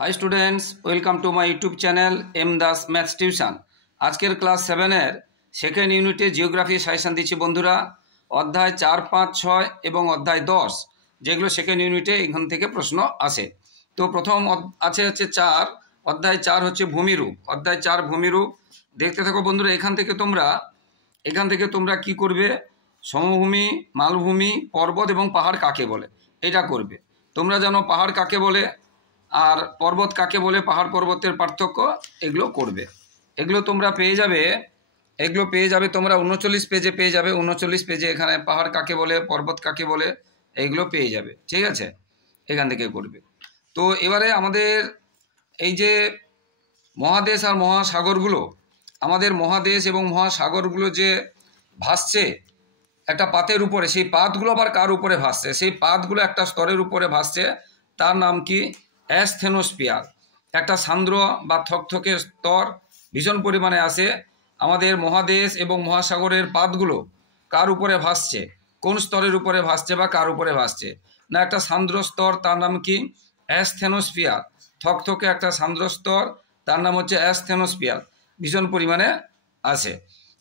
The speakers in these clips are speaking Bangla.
High students welcome to my YouTube channel M Das maths tuition. आजकेर क्लास 7 सेकेंड यूनिटे जिओग्राफी साजेशन दिচ্ছি বন্ধুরা। অধ্যায় 4, 5, 6 এবং অধ্যায় 10 যেগুলো সেকেন্ড ইউনিটে এখান থেকে প্রশ্ন আসে। তো প্রথম আছে হচ্ছে 4, অধ্যায় 4 হচ্ছে ভূমিরূপ। অধ্যায় 4 ভূমিরূপ দেখতে থাকো বন্ধুরা। এখান থেকে তোমরা কি করবে, সমভূমি, মালভূমি, পর্বত এবং পাহাড় কাকে বলে এটা করবে। তোমরা জানো পাহাড় কাকে বলে আর পর্বত কাকে বলে, পাহাড় পর্বতের পার্থক্য এগুলো করবে। এগুলো তোমরা পেয়ে যাবে তোমরা 39 পেজে পেয়ে যাবে। 39 পেজে এখানে পাহাড় কাকে বলে, পর্বত কাকে বলে এইগুলো পেয়ে যাবে, ঠিক আছে? এখান থেকে করবে। তো এবারে আমাদের এই যে মহাদেশ আর মহাসাগরগুলো, আমাদের মহাদেশ এবং মহাসাগরগুলো যে ভাসছে একটা পাতের উপরে, সেই পাতগুলো আবার কার উপরে ভাসছে? সেই পাতগুলো একটা স্তরের উপরে ভাসছে, তার নাম কি? অ্যাসথেনোস্ফিয়ার। একটা সান্দ্র বা থকথকে স্তর ভীষণ পরিমাণে আসে। আমাদের মহাদেশ এবং মহাসাগরের পাতগুলো কার উপরে ভাসছে, কোন স্তরের উপরে ভাসছে বা কার উপরে ভাসছে? না, একটা সান্দ্র স্তর, তার নাম কি? অ্যাসথেনোস্ফিয়ার। থকথকে একটা সান্দ্র স্তর, তার নাম হচ্ছে অ্যাসথেনোস্ফিয়ার, ভীষণ পরিমাণে আসে।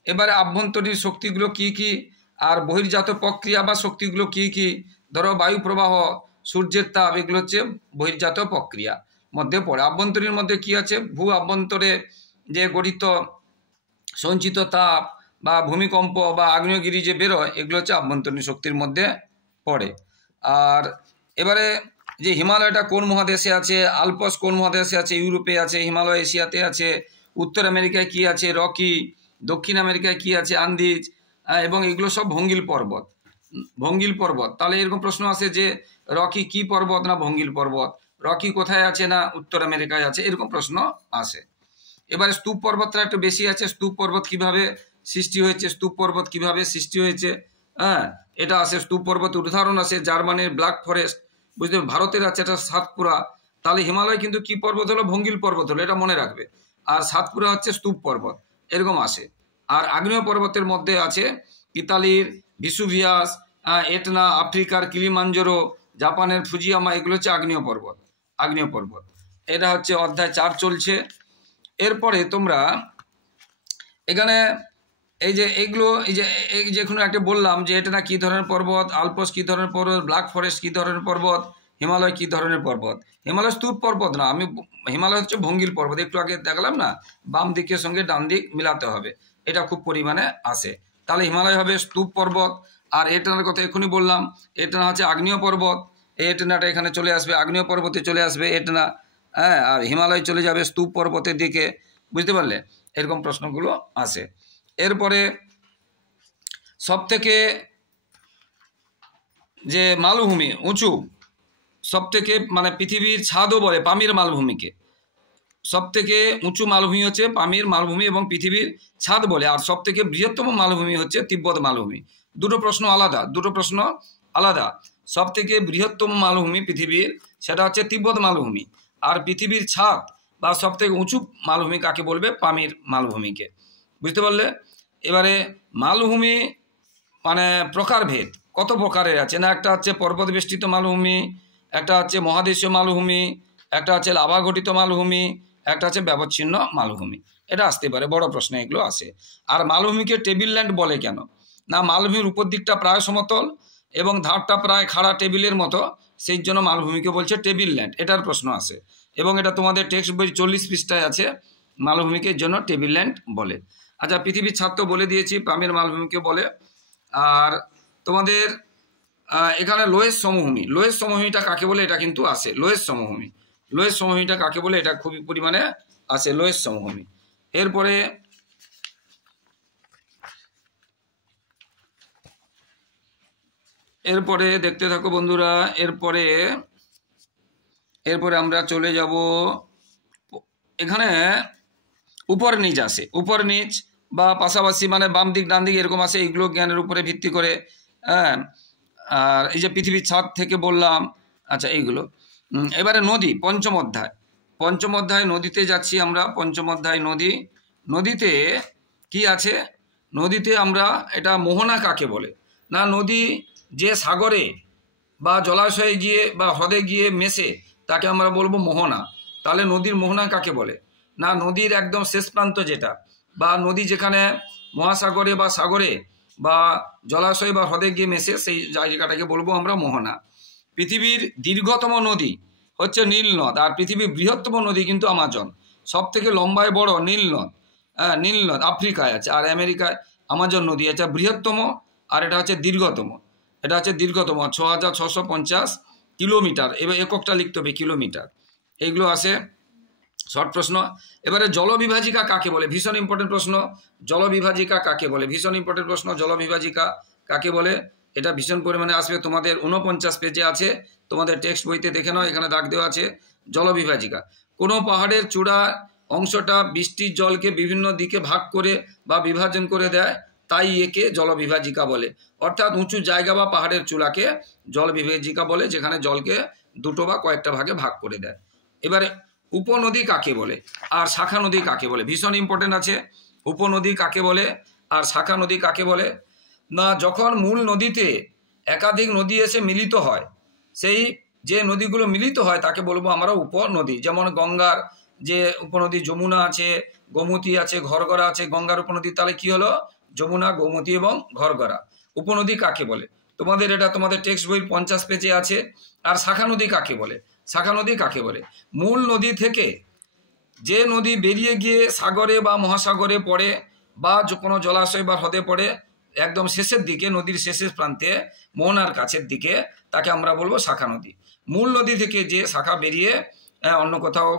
এবারে আভ্যন্তরীণ শক্তিগুলো কি কি আর বহির্জাত প্রক্রিয়া বা শক্তিগুলো কি কি? ধরো বায়ু প্রবাহ, সূর্যের তাপ, এগুলো হচ্ছে বহির্জাত প্রক্রিয়া মধ্যে পড়ে। আভ্যন্তরীণ মধ্যে কি আছে? ভূ আভ্যন্তরে যে গঠিত সঞ্চিত তাপ বা ভূমিকম্প বা আগ্নেয়গিরি যে বেরোয়, এগুলো হচ্ছে আভ্যন্তরীণ শক্তির মধ্যে পড়ে। আর এবারে যে হিমালয়টা কোন মহাদেশে আছে, আলপস কোন মহাদেশে আছে? ইউরোপে আছে। হিমালয় এশিয়াতে আছে। উত্তর আমেরিকায় কি আছে? রকি। দক্ষিণ আমেরিকায় কি আছে? আন্দিজ। এবং এগুলো সব ভঙ্গিল পর্বত। তাহলে এরকম প্রশ্ন আসে যে রকি কি পর্বত? না ভঙ্গিল পর্বত। রকি কোথায় আছে? না উত্তর আমেরিকায় আছে। এরকম প্রশ্ন আসে। এবারে স্তূপ পর্বতটা একটু বেশি আছে। স্তূপ পর্বত কিভাবে সৃষ্টি হয়েছে? হ্যাঁ, এটা আছে। স্তূপ পর্বত উদাহরণ আছে জার্মানির ব্ল্যাক ফরেস্ট, বুঝতে? ভারতের আছে এটা সাতপুরা। তাহলে হিমালয় কিন্তু কি পর্বত হলো? ভঙ্গিল পর্বত হলো, এটা মনে রাখবে। আর সাতপুরা হচ্ছে স্তূপ পর্বত, এরকম আসে। আর আগ্নেয় পর্বতের মধ্যে আছে ইতালির ভিসুভিয়াস, এটনা, আফ্রিকার কিলিমাঞ্জারো, জাপানের ফুজিয়ামা, এগুলো হচ্ছে আগ্নেয় পর্বত। এটা হচ্ছে অধ্যায় 4 চলছে। এরপরে তোমরা এখানে এই যে এইগুলো এই যে এখন একটা বললাম যে এটা না কি ধরনের পর্বত, আলপস কি ধরনের পর্বত, ব্ল্যাক ফরেস্ট কি ধরনের পর্বত, হিমালয় কি ধরনের পর্বত। হিমালয় স্তূপ পর্বত না, হিমালয় হচ্ছে ভঙ্গিল পর্বত। একটু আগে দেখালাম না, বাম দিকের সঙ্গে ডান দিক মিলাতে হবে, এটা খুব পরিমাণে আসে। তাহলে হিমালয় হবে স্তূপ পর্বত। আর এটনার কথা এখনই বললাম, এটনা হচ্ছে আগ্নেয় পর্বত। এই এটনাটা এখানে চলে আসবে, আগ্নেয় পর্বতে চলে আসবে এটনা। হ্যাঁ, আর হিমালয় চলে যাবে স্তূপ পর্বতের দিকে, বুঝতে পারলে? এরকম প্রশ্নগুলো আসে। এরপরে সবথেকে যে মালভূমি উঁচু, সবথেকে মানে পৃথিবীর ছাদও বলে পামির মালভূমিকে। সবথেকে উঁচু মালভূমি হচ্ছে পামির মালভূমি এবং পৃথিবীর ছাদ বলে। আর সবথেকে বৃহত্তম মালভূমি হচ্ছে তিব্বত মালভূমি। দুটো প্রশ্ন আলাদা। সবথেকে বৃহত্তম মালভূমি পৃথিবীর, সেটা হচ্ছে তিব্বত মালভূমি। আর পৃথিবীর ছাদ বা সবথেকে উঁচু মালভূমি কাকে বলবে? পামির মালভূমিকে, বুঝতে পারলে? এবারে মালভূমি মানে প্রকারভেদ কত প্রকারের আছে না? একটা হচ্ছে পর্বত বেষ্টিত মালভূমি, একটা হচ্ছে মহাদেশীয় মালভূমি, একটা হচ্ছে লাভা গঠিত মালভূমি, একটা হচ্ছে ব্যবচ্ছিন্ন মালভূমি। এটা আসতে পারে, বড় প্রশ্ন এগুলো আসে। আর মালভূমিকে টেবিল ল্যান্ড বলে কেন? না, মালভূমির উপর দিকটা প্রায় সমতল এবং ধারটা প্রায় খাড়া টেবিলের মতো, সেই জন্য মালভূমিকে বলছে টেবিল ল্যান্ড। এটার প্রশ্ন আসে এবং এটা তোমাদের টেক্সট বই 40 পৃষ্ঠায় আছে। মালভূমিকে জন্য টেবিল ল্যান্ড বলে। আচ্ছা, পৃথিবীর ছাদ তো বলে দিয়েছি, পামির মালভূমিকে বলে। আর তোমাদের এখানে লোয়েস সমভূমিটা কাকে বলে? এটা কিন্তু আসে। লোয়েস সমভূমিটা কাকে বলে? এটা খুবই পরিমাণে আসে, লোয়েস সমভূমি। এরপরে দেখতে থাকো বন্ধুরা। এরপরে আমরা চলে যাব, এখানে উপর নিচ আসে। উপর নিচ বা পাশাপাশি মানে বাম দিক ডান দিক এরকম আসে। এইগুলো জ্ঞানের উপরে ভিত্তি করে। হ্যাঁ, আর এই যে পৃথিবীর ছাদ থেকে বললাম, আচ্ছা এইগুলো। এবারে নদী, পঞ্চম অধ্যায় নদীতে যাচ্ছি আমরা। পঞ্চম অধ্যায় নদীতে কি আছে? নদীতে আমরা এটা মোহনা কাকে বলে? না, নদী যে সাগরে বা জলাশয়ে গিয়ে বা হ্রদে গিয়ে মেশে তাকে আমরা বলবো মোহনা। তাহলে নদীর মোহনা কাকে বলে? না নদীর একদম শেষ প্রান্ত যেটা, বা নদী যেখানে মহাসাগরে বা সাগরে বা জলাশয় বা হ্রদে গিয়ে মেশে, সেই জায়গাটাকে বলবো আমরা মোহনা। পৃথিবীর দীর্ঘতম নদী হচ্ছে নীল নদ, আর পৃথিবীর বৃহত্তম নদী কিন্তু আমাজন। সব থেকে লম্বায় বড় নীল নদ, নীল নদ আফ্রিকায় আছে, আর আমেরিকায় আমাজন নদী আছে বৃহত্তম, আর এটা হচ্ছে দীর্ঘতম। এটা হচ্ছে দীর্ঘতম 6650 কিলোমিটার। এবার এককটা লিখতে হবে কিলোমিটার। এইগুলো আসে শর্ট প্রশ্ন। এবারে জলবিভাজিকা কাকে বলে? ভীষণ ইম্পর্টেন্ট প্রশ্ন। জলবিভাজিকা কাকে বলে? ভীষণ ইম্পর্টেন্ট প্রশ্ন। জলবিভাজিকা কাকে বলে? এটা ভীষণ পরিমাণে আসবে, তোমাদের 49 পেজে আছে, তোমাদের টেক্সট বইতে দেখে নাও, এখানে দাগ দেওয়া আছে। জলবিভাজিকা কোনো পাহাড়ের চূড়া অংশটা বৃষ্টির জলকে বিভিন্ন দিকে ভাগ করে বা বিভাজন করে দেয়, তাই একে জলবিভাজিকা বলে। অর্থাৎ উঁচু জায়গা বা পাহাড়ের চূড়াকে জলবিভাজিকা বলে, যেখানে জলকে দুটো বা কয়েকটা ভাগে ভাগ করে দেয়। এবারে উপনদী কাকে বলে আর শাখা নদী কাকে বলে? ভীষণ ইম্পর্টেন্ট আছে। উপনদী কাকে বলে আর শাখা নদী কাকে বলে? না যখন মূল নদীতে একাধিক নদী এসে মিলিত হয়, সেই যে নদীগুলো মিলিত হয় তাকে বলবো আমরা উপনদী। যেমন গঙ্গার যে উপনদী যমুনা আছে, গোমতী আছে, ঘরগড়া আছে। গঙ্গার উপনদী তাহলে কি হলো? যমুনা, গোমতী এবং ঘরগড়া। উপনদী কাকে বলে? তোমাদের এটা তোমাদের টেক্সট বইয়ের 50 পেজে আছে। আর শাখা নদী কাকে বলে? শাখা নদী কাকে বলে? মূল নদী থেকে যে নদী বেরিয়ে গিয়ে সাগরে বা মহাসাগরে পড়ে বা কোনো জলাশয় বা হ্রদে পড়ে, একদম শেষের দিকে, নদীর শেষের প্রান্তে, মোহনার কাছের দিকে, তাকে আমরা বলবো শাখা নদী। মূল নদী থেকে যে শাখা বেরিয়ে অন্য কোথাও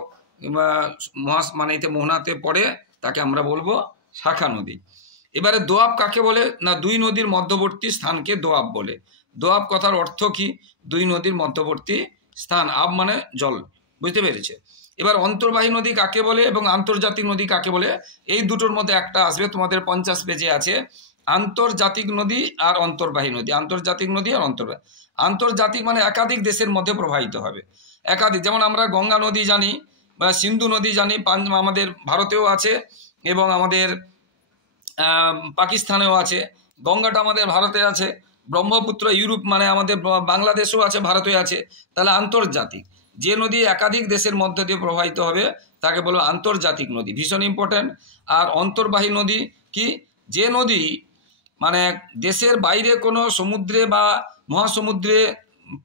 মোহনাতে পড়ে, তাকে আমরা বলবো শাখা নদী। এবারে দোয়াব কাকে বলে? না দুই নদীর মধ্যবর্তী স্থানকে দোয়াব বলে। দোয়াব কথার অর্থ কি? দুই নদীর মধ্যবর্তী স্থান। আব মানে জল, বুঝতে পেরেছে? এবার অন্তর্বাহী নদী কাকে বলে এবং আন্তর্জাতিক নদী কাকে বলে? এই দুটোর মধ্যে একটা আসবে, তোমাদের 50 পেজে আছে। আন্তর্জাতিক নদী আর অন্তর্বাহী নদী। আন্তর্জাতিক নদী আর অন্তর্বাহী। আন্তর্জাতিক মানে একাধিক দেশের মধ্যে প্রবাহিত হবে, একাধিক। যেমন আমরা গঙ্গা নদী জানি বা সিন্ধু নদী জানি, আমাদের ভারতেও আছে এবং আমাদের পাকিস্তানেও আছে। গঙ্গাটা আমাদের ভারতে আছে, ব্রহ্মপুত্র ইউরোপ মানে আমাদের বাংলাদেশেও আছে, ভারতে আছে। তাহলে আন্তর্জাতিক যে নদী একাধিক দেশের মধ্য দিয়ে প্রবাহিত হবে তাকে বলো আন্তর্জাতিক নদী। ভীষণ ইম্পর্ট্যান্ট। আর অন্তর্বাহী নদী কি? যে নদী মানে দেশের বাইরে কোনো সমুদ্রে বা মহাসমুদ্রে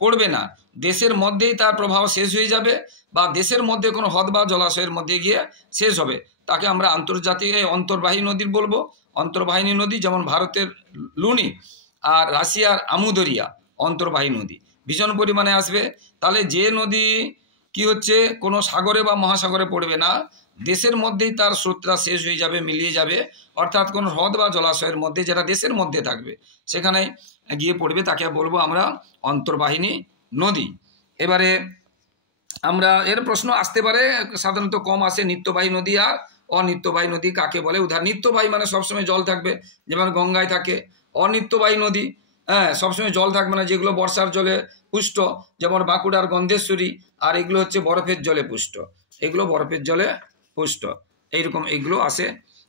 পড়বে না, দেশের মধ্যেই তার প্রভাব শেষ হয়ে যাবে, বা দেশের মধ্যে কোনো হ্রদ বা জলাশয়ের মধ্যে গিয়ে শেষ হবে, তাকে আমরা আন্তর্জাতিক অন্তর্বাহী নদী বলবো। অন্তর্বাহিনী নদী যেমন ভারতের লুনি আর রাশিয়ার আমুদরিয়া অন্তর্বাহী নদী ভীষণ পরিমাণে আসবে। তাহলে যে নদী কি হচ্ছে কোনো সাগরে বা মহাসাগরে পড়বে না, দেশের মধ্যেই তার স্রোতটা শেষ হয়ে যাবে, মিলিয়ে যাবে, অর্থাৎ কোনো হ্রদ বা জলাশয়ের মধ্যে যেটা দেশের মধ্যে থাকবে সেখানে গিয়ে পড়বে, তাকে বলবো আমরা অন্তর্বাহিনী নদী। এবারে আমরা এর প্রশ্ন আসতে পারে, সাধারণত কম আসে, নিত্যবাহী নদী আর অনিত্যবাহী নদী কাকে বলে? উদাহরণ নিত্যবাহী মানে সবসময় জল থাকবে, যেমন গঙ্গায় থাকে। অনিত্যবাহী নদী সবসময় জল থাকবে না, যেগুলো বর্ষার জলে পুষ্ট, যেমন বাঁকুড়ার গন্ধেশ্বরী, আর এগুলো হচ্ছে বরফের জলে পুষ্ট, এগুলো বরফের জলে পুষ্ট, এইরকম এইগুলো আসে।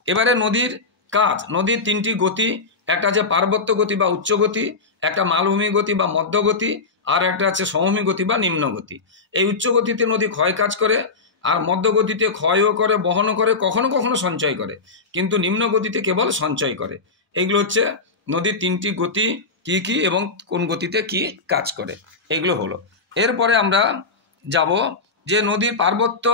এবারে নদীর কাজ। নদীর 3টি গতি, একটা আছে পার্বত্য গতি বা উচ্চ গতি, একটা মালভূমি গতি বা মধ্য গতি, আর একটা আছে সমভূমি গতি বা নিম্ন গতি। এই উচ্চ গতিতে নদী ক্ষয় কাজ করে, আর মধ্য গতিতে ক্ষয়ও করে, বহনও করে, কখনো কখনো সঞ্চয় করে, কিন্তু নিম্ন গতিতে কেবল সঞ্চয় করে। এগুলো হচ্ছে নদীর 3টি গতি, কি কি এবং কোন গতিতে কি কাজ করে, এগুলো হলো। এরপরে আমরা যাব যে নদীর পার্বত্য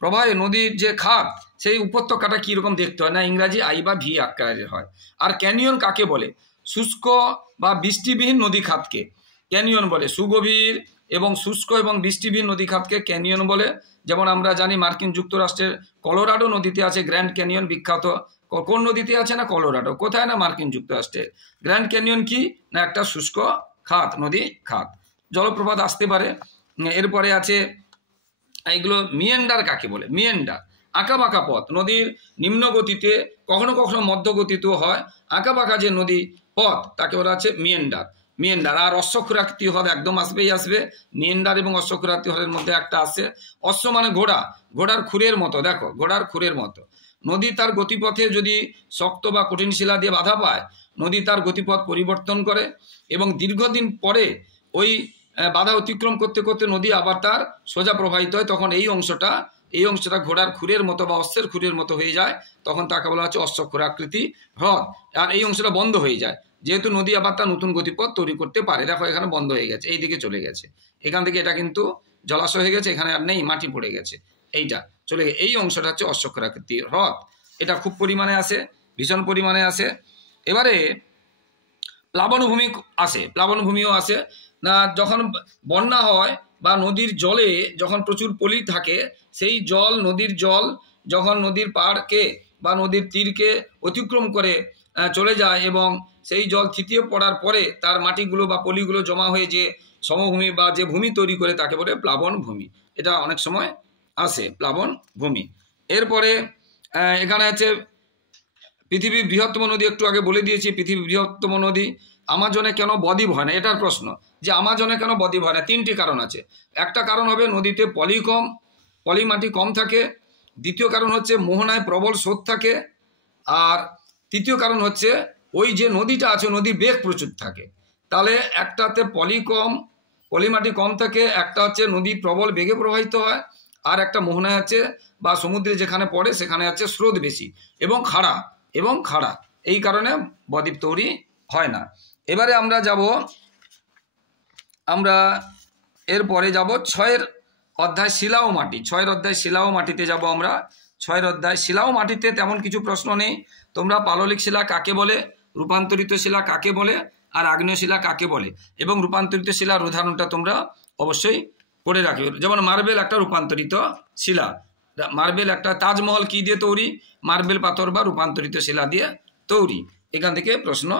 প্রবাহে নদীর যে খাত, সেই উপত্যকাটা কীরকম দেখতে হয়, না ইংরাজি আই বা ভি আকারের হয়। আর ক্যানিয়ন কাকে বলে? শুষ্ক বা বৃষ্টিবিহীন নদী খাতকে ক্যানিয়ন বলে। সুগভীর এবং শুষ্ক এবং বৃষ্টিবিহীন নদী খাতকে ক্যানিয়ন বলে। যেমন আমরা জানি মার্কিন যুক্তরাষ্ট্রের কলোরাডো নদীতে আছে গ্র্যান্ড ক্যানিয়ন, বিখ্যাত। কোন নদীতে আছে? না কলোরাডো। কোথায়? না মার্কিন যুক্তরাষ্ট্রে। গ্র্যান্ড ক্যানিয়ন কি? না একটা শুষ্ক খাত, নদী খাত। জলপ্রপাত আসতে পারে। এরপরে আছে এইগুলো মিয়েন্ডার কাকে বলে? মিয়েন্ডার আঁকাবাঁকা পথ, নদীর নিম্ন গতিতে, কখনো কখনো মধ্য গতিতেও হয়, আঁকাবাঁকা যে নদী পথ তাকে বলা আছে মিয়েন্ডার। মিয়েন্ডার। আর অশ্বক্ষুরাকৃতি হ্রদ একদম আসবেই আসবে। মিয়েন্ডার এবং অশ্বক্ষুরাকৃতি হ্রদের মধ্যে একটা আছে। অশ্ব মানে ঘোড়া, ঘোড়ার খুরের মতো, দেখো ঘোড়ার খুরের মতো। নদী তার গতিপথে যদি শক্ত বা কঠিন শিলা দিয়ে বাধা পায়, নদী তার গতিপথ পরিবর্তন করে এবং দীর্ঘদিন পরে ওই বাধা অতিক্রম করতে করতে নদী আবার তার সোজা প্রবাহিত হয়, তখন এই অংশটা এই অংশটা ঘোড়ার খুরের মতো বা অশ্বের খুরের মতো হয়ে যায়, তখন তাকে বলা হচ্ছে অশ্বক্ষুরাকৃতি হ্রদ। আর এই অংশটা বন্ধ হয়ে যায়, যেহেতু নদী আবার তার নতুন গতিপথ তৈরি করতে পারে। দেখো এখানে বন্ধ হয়ে গেছে, এই দিকে চলে গেছে, এখান থেকে এটা কিন্তু জলাশয় হয়ে গেছে, এখানে আর নেই, মাটি পড়ে গেছে, এইটা চলে গেছে। এই অংশটা হচ্ছে অশ্বক্ষুরাকৃতি হ্রদ। এটা খুব পরিমাণে আসে, ভীষণ পরিমাণে আসে। এবারে প্লাবনভূমি আসে, প্লাবনভূমিও আসে না, যখন বন্যা হয় বা নদীর জলে যখন প্রচুর পলি থাকে, সেই জল, নদীর জল যখন নদীর পাড়কে বা নদীর তীরকে অতিক্রম করে চলে যায় এবং সেই জল থিতিয়ে পড়ার পরে তার মাটিগুলো বা পলিগুলো জমা হয়ে যে সমভূমি বা যে ভূমি তৈরি করে তাকে বলে প্লাবন ভূমি। এটা অনেক সময় আসে প্লাবন ভূমি। এরপরে এখানে আছে পৃথিবীর বৃহত্তম নদী, একটু আগে বলে দিয়েছি পৃথিবীর বৃহত্তম নদী। আমাজনে কেন বদ্বীপ হয় না, এটার প্রশ্ন, যে আমাজনে কেন বদ্বীপ হয় না। তিনটি কারণ আছে। একটা কারণ হবে নদীতে পলি মাটি কম থাকে। দ্বিতীয় কারণ হচ্ছে মোহনায় প্রবল স্রোত থাকে। আর তৃতীয় কারণ হচ্ছে ওই যে নদীটা আছে নদীর বেগ প্রচুর থাকে। তাহলে একটাতে পলি মাটি কম থাকে, একটা হচ্ছে নদী প্রবল বেগে প্রবাহিত হয়, আর একটা মোহনায় আছে বা সমুদ্রে যেখানে পড়ে সেখানে আছে স্রোত বেশি এবং খাড়া, এই কারণে বদ্বীপ তৈরি হয় না। এবারে আমরা এরপরে যাব 6 অধ্যায় শিলা ও মাটি। 6 অধ্যায় শিলা ও মাটিতে যাব আমরা। 6 অধ্যায় শিলা ও মাটিতে তেমন কিছু প্রশ্ন নেই। তোমরা পাললিক শিলা কাকে বলে, রূপান্তরিত শিলা কাকে বলে, আর আগ্নেয় শিলা কাকে বলে, এবং রূপান্তরিত শিলার উদাহরণটা তোমরা অবশ্যই পড়ে রাখবে। যেমন মার্বেল একটা রূপান্তরিত শিলা। মার্বেল একটা, তাজমহল কি দিয়ে তৈরি, মার্বেল পাথর বা রূপান্তরিত শিলা দিয়ে তৈরি। এখান থেকে প্রশ্ন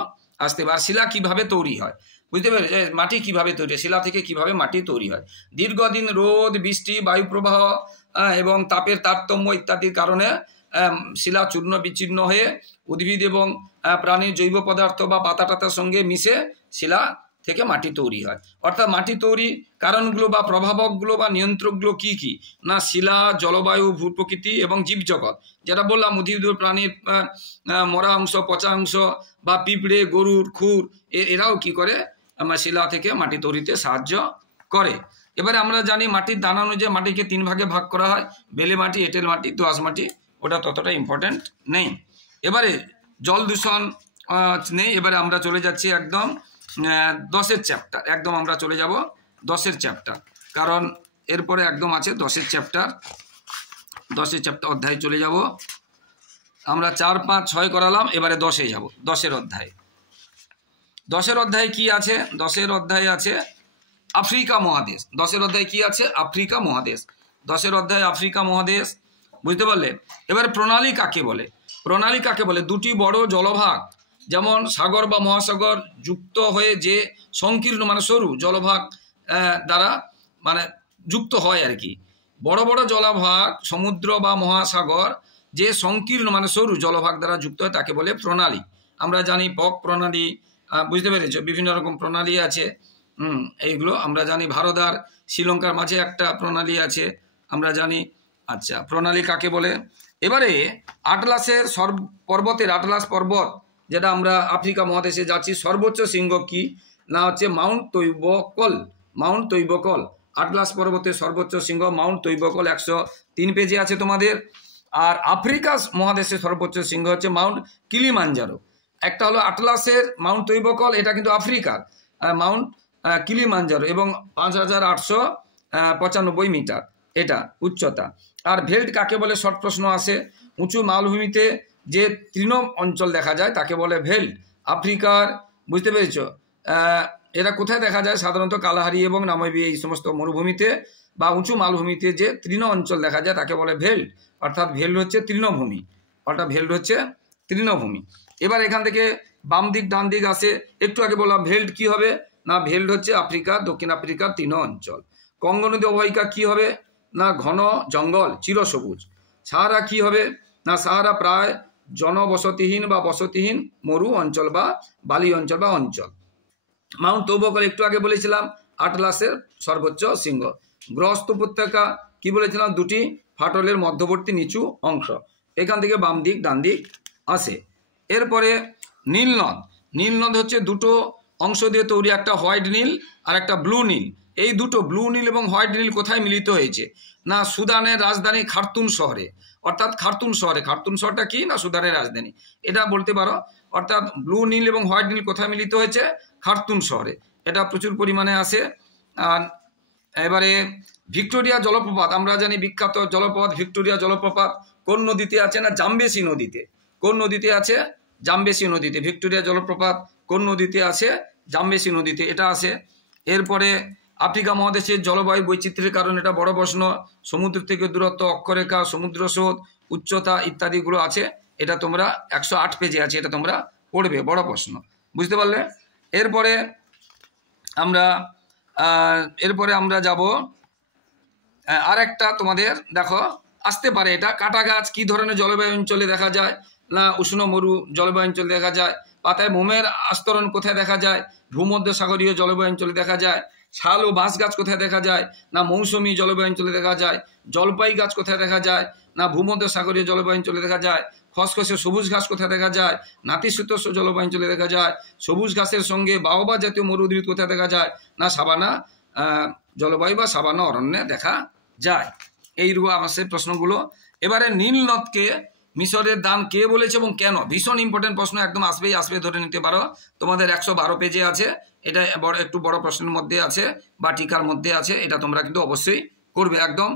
আসতে পারে। শিলা কিভাবে তৈরি হয়, বুঝতে পেরেছ, মাটি কিভাবে তৈরি হয়, শিলা থেকে কিভাবে মাটি তৈরি হয়। দীর্ঘদিন রোদ, বৃষ্টি, বায়ু প্রবাহ এবং তাপের তারতম্য ইত্যাদির কারণে শিলা চূর্ণ বিচ্ছিন্ন হয়ে উদ্ভিদ এবং প্রাণীর জৈব পদার্থ বা পাতা টাতার সঙ্গে মিশে শিলা থেকে মাটি তৈরি হয়। অর্থাৎ মাটি তৈরির কারণগুলো বা প্রভাবকগুলো বা নিয়ন্ত্রকগুলো কি কি না, শিলা, জলবায়ু, ভূপ্রকৃতি এবং জীবজগৎ। যেটা বললাম, উদ্ভিদ প্রাণীর মরা অংশ, পচা অংশ বা পিঁপড়ে, গরুর খুর, এরাও কি করে শিলা থেকে মাটি তৈরিতে সাহায্য করে। এবারে আমরা জানি মাটির দানা অনুযায়ী মাটিকে 3 ভাগে ভাগ করা হয়, বেলে মাটি, এঁটেল মাটি, দোআঁশ মাটি। ওটা ততটা ইম্পর্টেন্ট নেই। এবারে জল দূষণ নেই। এবারে আমরা চলে যাচ্ছি একদম 10 চ্যাপ্টার, একদম আমরা চলে যাব 10 চ্যাপ্টার, কারণ এরপরে একদম আছে 10 চ্যাপ্টার। 10 চ্যাপ্টার অধ্যায় চলে যাব আমরা। 4, 5, 6 করালাম, এবারে 10-এ যাব। 10 অধ্যায়। 10 অধ্যায় কি আছে? 10 অধ্যায় আছে আফ্রিকা মহাদেশ। 10 অধ্যায় কি আছে? আফ্রিকা মহাদেশ। 10 অধ্যায় আফ্রিকা মহাদেশ, বুঝতে পারলে। এবারে প্রণালী কাকে বলে? প্রণালী কাকে বলে? দুটি বড় জলভাগ, যেমন সাগর বা মহাসাগর যুক্ত হয়ে যে সংকীর্ণ মানে সরু জলভাগ দ্বারা মানে যুক্ত হয় আর কি। বড় বড় জলভাগ সমুদ্র বা মহাসাগর যে সংকীর্ণ মানে সরু জলভাগ দ্বারা যুক্ত হয় তাকে বলে প্রণালী। আমরা জানি পক প্রণালী, বুঝতে পেরেছ, বিভিন্ন রকম প্রণালী আছে। এইগুলো আমরা জানি। ভারত আর শ্রীলঙ্কার মাঝে একটা প্রণালী আছে, আমরা জানি। আচ্ছা, প্রণালী কাকে বলে? এবারে আটলাসের পর্বতের, আটলাস পর্বত যেটা আমরা আফ্রিকা মহাদেশে যাচ্ছি, সর্বোচ্চ শৃঙ্গ কি না হচ্ছে মাউন্ট তৈবকল। মাউন্ট তৈবকল আটলাস পর্বতের সর্বোচ্চ শৃঙ্গ মাউন্ট তৈবকল। 103 পেজে আছে তোমাদের। আর আফ্রিকা মহাদেশের সর্বোচ্চ শৃঙ্গ হচ্ছে মাউন্ট কিলিমাঞ্জারো। একটা হলো আটলাসের মাউন্ট তৈবকল, এটা কিন্তু আফ্রিকার মাউন্ট কিলিমাঞ্জারো, এবং 5895 মিটার এটা উচ্চতা। আর ভেল্ট কাকে বলে শর্ট প্রশ্ন আসে। উঁচু মালভূমিতে যে তৃণ অঞ্চল দেখা যায় তাকে বলে ভেল্ট। আফ্রিকার, বুঝতে পেরেছ, এরা কোথায় দেখা যায়? সাধারণত কালাহারি এবং নামিবিয়া এই সমস্ত মরুভূমিতে বা উঁচু মালভূমিতে যে তৃণ অঞ্চল দেখা যায় তাকে বলে ভেল্ট। অর্থাৎ ভেল্ট হচ্ছে তৃণভূমি, তৃণভূমি। এবার এখান থেকে বাম দিক ডান দিক আসে। একটু আগে বললাম ভেল্ট কি হবে না, ভেল্ট হচ্ছে আফ্রিকা, দক্ষিণ আফ্রিকার তৃণ অঞ্চল। কঙ্গো নদী অববাহিকা কি হবে না, ঘন জঙ্গল, চিরসবুজ। সাহারা কি হবে না, সাহারা প্রায় জনবসতিহীন বা বসতিহীন মরু অঞ্চল বা বালি অঞ্চল বা অঞ্চল। মাউন্ট তৈবকল একটু আগে বলেছিলাম আটলাসের সর্বোচ্চ শৃঙ্গ। গ্রস্ত উপত্যকা কি বলেছিলাম, দুটি ফাটলের মধ্যবর্তী নিচু অংশ। এখান থেকে বাম দিক ডান দিক আসে। এরপরে নীলনদ। নীলনদ হচ্ছে দুটো অংশ দিয়ে তৈরি, একটা হোয়াইট নীল আর একটা ব্লু নীল। এই দুটো ব্লু নীল এবং হোয়াইট নীল কোথায় মিলিত হয়েছে? না সুদানের রাজধানী খার্তুম শহরে, অর্থাৎ খার্তুম শহরে। খার্তুম শহরটা কি? না সুদানের রাজধানী, এটা বলতে পারো। অর্থাৎ ব্লু নীল এবং হোয়াইট নীল কোথায় মিলিত হয়েছে? খার্তুম শহরে, এটা প্রচুর পরিমাণে আসে। আর এবারে ভিক্টোরিয়া জলপ্রপাত, আমরা জানি বিখ্যাত জলপ্রপাত ভিক্টোরিয়া জলপ্রপাত কোন নদীতে আছে? না জাম্বেসি নদীতে। কোন নদীতে আছে? জাম্বেসি নদীতে। ভিক্টোরিয়া জলপ্রপাত কোন নদীতে আছে? জাম্বেসি নদীতে, এটা আছে। এরপরে আফ্রিকা মহাদেশের জলবায়ু বৈচিত্র্যের কারণে, এটা বড় প্রশ্ন। সমুদ্র থেকে দূরত্ব, অক্ষরেখা, সমুদ্র স্রোত, উচ্চতা ইত্যাদিগুলো আছে, এটা তোমরা 108 পেজে আছে, এটা তোমরা পড়বে, বড় প্রশ্ন, বুঝতে পারলে? এরপরে আমরা যাব আর একটা, তোমাদের দেখো আসতে পারে এটা, কাঁটা গাছ কি ধরনের জলবায়ু অঞ্চলে দেখা যায়? না উষ্ণ মরু জলবায়ু অঞ্চলে দেখা যায়। পাতায় মোমের আস্তরণ কোথায় দেখা যায়? ভূমধ্যসাগরীয় জলবায়ু অঞ্চলে দেখা যায়। শাল ও বাঁশ গাছ কোথায় দেখা যায়? না মৌসুমী জলবায়ু অঞ্চলে দেখা যায়। জলপাই গাছ কোথায় দেখা যায়? না ভূমধ্যসাগরীয় জলবায়ু অঞ্চলে দেখা যায়। খসখসে সবুজ ঘাস কোথায় দেখা যায়? নাতিশীতোষ্ণ জলবায়ু অঞ্চলে দেখা যায়। সবুজ ঘাসের সঙ্গে বাওবা জাতীয় মরু উদ্ভিদ কোথায় দেখা যায়? না সাবানা জলবায়ু বা সাবানা অরণ্যে দেখা যায়। এইরূপ আসে প্রশ্নগুলো। এবারে নীল নদকে মিশরের দান কে বলেছে এবং কেন? ভীষণ ইম্পর্টেন্ট প্রশ্ন, একদম আসবে ধরে নিতে পারো। তোমাদের 112 পেজে আছে, এটা একটু বড় প্রশ্নের মধ্যে আছে বা টিকার মধ্যে আছে, এটা তোমরা কিন্তু অবশ্যই করবে, একদম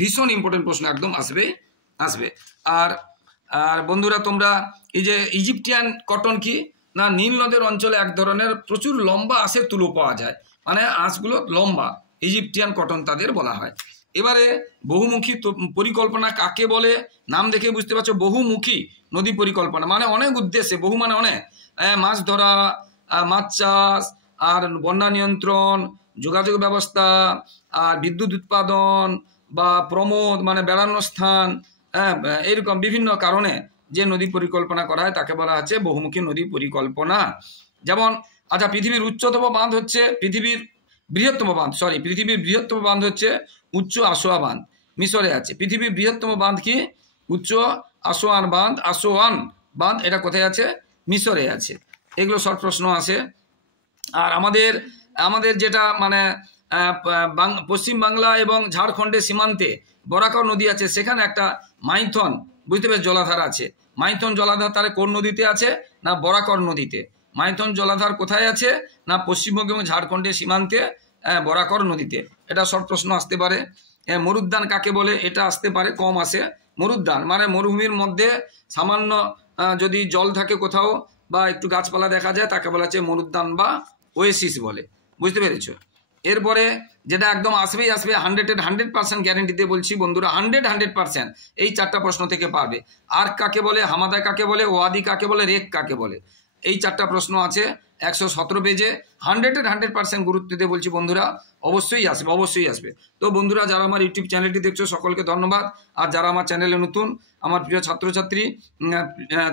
ভীষণ ইম্পর্টেন্ট প্রশ্ন, একদম আসবে। আর বন্ধুরা তোমরা এই যে ইজিপ্টিয়ান কটন কি? না নীল নদের অঞ্চলে এক ধরনের প্রচুর লম্বা আঁশের তুলো পাওয়া যায়, মানে আঁশগুলো লম্বা, ইজিপ্টিয়ান কটন তাদের বলা হয়। এবারে বহুমুখী পরিকল্পনা কাকে বলে? নাম দেখে বুঝতে পারছো, বহুমুখী নদী পরিকল্পনা মানে অনেক উদ্দেশ্যে, বহু মানে অনেক, মাছ ধরা, মাছ চাষ, আর বন্যা নিয়ন্ত্রণ, যোগাযোগ ব্যবস্থা, আর বিদ্যুৎ উৎপাদন বা প্রমোদ মানে বেড়ানোর স্থান, এরকম বিভিন্ন কারণে যে নদী পরিকল্পনা করা হয় তাকে বলা হচ্ছে বহুমুখী নদী পরিকল্পনা। যেমন আচ্ছা, পৃথিবীর বৃহত্তম বাঁধ হচ্ছে উচ্চ আসোয়া বাঁধ, মিশরে আছে। পৃথিবীর বৃহত্তম বাঁধ কি? উচ্চ আসোয়ান বাঁধ, এটা কোথায় আছে? মিশরে আছে। এগুলো শর্ট প্রশ্ন আছে। আর আমাদের যেটা মানে পশ্চিম বাংলা এবং ঝাড়খণ্ডের সীমান্তে বরাকর নদী আছে, সেখানে একটা মাইথন, বুঝতে পেরেছ, জলাধার আছে। মাইথন জলাধার তাহলে কোন নদীতে আছে? না বরাকর নদীতে। মাইথন জলাধার কোথায় আছে? না পশ্চিমবঙ্গ এবং ঝাড়খণ্ডের সীমান্তে বরাকর নদীতে। এটা শর্ট প্রশ্ন আসতে পারে। মরুদ্যান কাকে বলে? এটা আসতে পারে, কম আসে। মরুদ্যান মানে মরুভূমির মধ্যে সামান্য যদি জল থাকে কোথাও বা একটু গাছপালা দেখা যায় তাকে বলা হচ্ছে মরুদ্যান বা ওয়েসিস বলে, বুঝতে পেরেছ? এরপরে যেটা একদম আসবেই 100% গ্যারেন্টি দিয়ে বলছি বন্ধুরা, 100% এই 4টা প্রশ্ন থেকে পারবে। আর কাকে বলে? হামাদা কাকে বলে? ওয়াদি কাকে বলে? রেক কাকে বলে? এই 4টা প্রশ্ন আছে 117 পেজে। 100% গুরুত্ব দিয়ে বলছি বন্ধুরা, অবশ্যই আসবে। তো বন্ধুরা যারা আমার ইউটিউব চ্যানেলটি দেখছো সকলকে ধন্যবাদ। আর যারা আমার চ্যানেলে নতুন, আমার প্রিয় ছাত্রছাত্রী,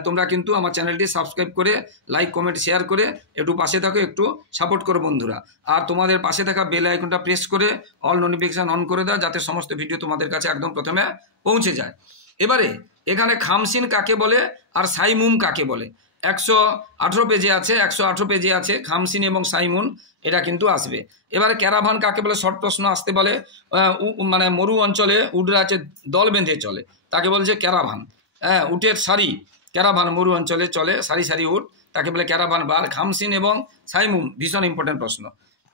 তোমরা কিন্তু আমার চ্যানেলটি সাবস্ক্রাইব করে লাইক কমেন্ট শেয়ার করে একটু পাশে থাকো, একটু সাপোর্ট করো বন্ধুরা। আর তোমাদের পাশে থাকা বেল আইকনটা প্রেস করে অল নোটিফিকেশন অন করে দাও, যাতে সমস্ত ভিডিও তোমাদের কাছে একদম প্রথমে পৌঁছে যায়। এবারে এখানে খামসিন কাকে বলে আর সাইমুম কাকে বলে? 118 পেজে আছে খামসিন এবং সাইমুন, এটা কিন্তু আসবে। এবারে ক্যারাভান কাকে বলে? শর্ট প্রশ্ন আসতে বলে। মানে মরু অঞ্চলে উটরা আছে দল বেঁধে চলে, তাকে বলছে ক্যারাভান। উটের সারি, ক্যারাভান মরু অঞ্চলে চলে সারি সারি উট, তাকে বলে ক্যারাভান। আর খামসিন এবং সাইমুন ভীষণ ইম্পর্টেন্ট প্রশ্ন,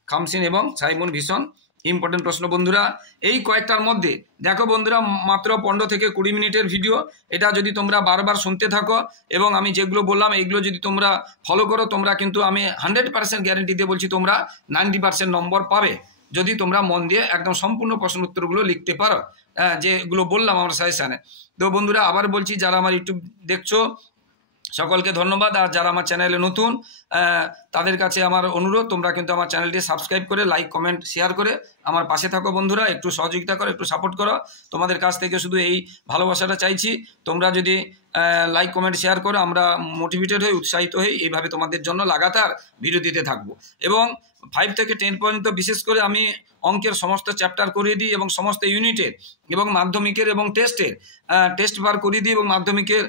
খামসিন এবং সাইমুন ভীষণ ইম্পর্টেন্ট প্রশ্ন বন্ধুরা। এই কয়েকটার মধ্যে দেখো বন্ধুরা, মাত্র 15 থেকে 20 মিনিটের ভিডিও, এটা যদি তোমরা বারবার শুনতে থাকো এবং আমি যেগুলো বললাম এইগুলো যদি তোমরা ফলো করো, তোমরা কিন্তু আমি 100% গ্যারেন্টি দিয়ে বলছি তোমরা 90% নম্বর পাবে, যদি তোমরা মন দিয়ে একদম সম্পূর্ণ প্রশ্ন উত্তরগুলো লিখতে পারো, যেগুলো বললাম আমার সাজেশানে। তো বন্ধুরা আবার বলছি, যারা আমার ইউটিউব দেখছো সকলকে ধন্যবাদ। আর যারা আমার চ্যানেলে নতুন তাদের কাছে আমার অনুরোধ, তোমরা কিন্তু আমার চ্যানেলটি সাবস্ক্রাইব করে লাইক কমেন্ট শেয়ার করে আমার পাশে থাকো বন্ধুরা, একটু সহযোগিতা করো, একটু সাপোর্ট করো। তোমাদের কাছ থেকে শুধু এই ভালোবাসাটা চাইছি। তোমরা যদি লাইক কমেন্ট শেয়ার করো, আমরা মোটিভেটেড হই, উৎসাহিত হই, এইভাবে তোমাদের জন্য লাগাতার ভিডিও দিতে থাকবো। এবং 5 থেকে 10 পর্যন্ত বিশেষ করে আমি অঙ্কের সমস্ত চ্যাপ্টার করিয়ে দিই এবং সমস্ত ইউনিটের এবং মাধ্যমিকের এবং টেস্টের টেস্ট বার করিয়ে দিই এবং মাধ্যমিকের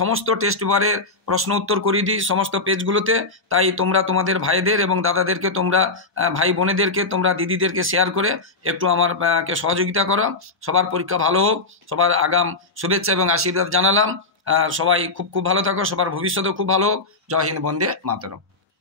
সমস্ত টেস্ট বারের প্রশ্ন উত্তর করিয়ে দিই সমস্ত পেজগুলোতে। তাই তোমরা তোমাদের ভাইদের এবং দাদাদেরকে, তোমরা ভাই বোনেদেরকে, তোমরা দিদিদেরকে শেয়ার করে একটু আমাকে সহযোগিতা করো। সবার পরীক্ষা ভালো হোক, সবার আগাম শুভেচ্ছা এবং আশীর্বাদ জানালাম। সবাই খুব খুব ভালো থাকো, সবার ভবিষ্যতেও খুব ভালো হোক। জয় হিন্দ, বন্দে মাতরম।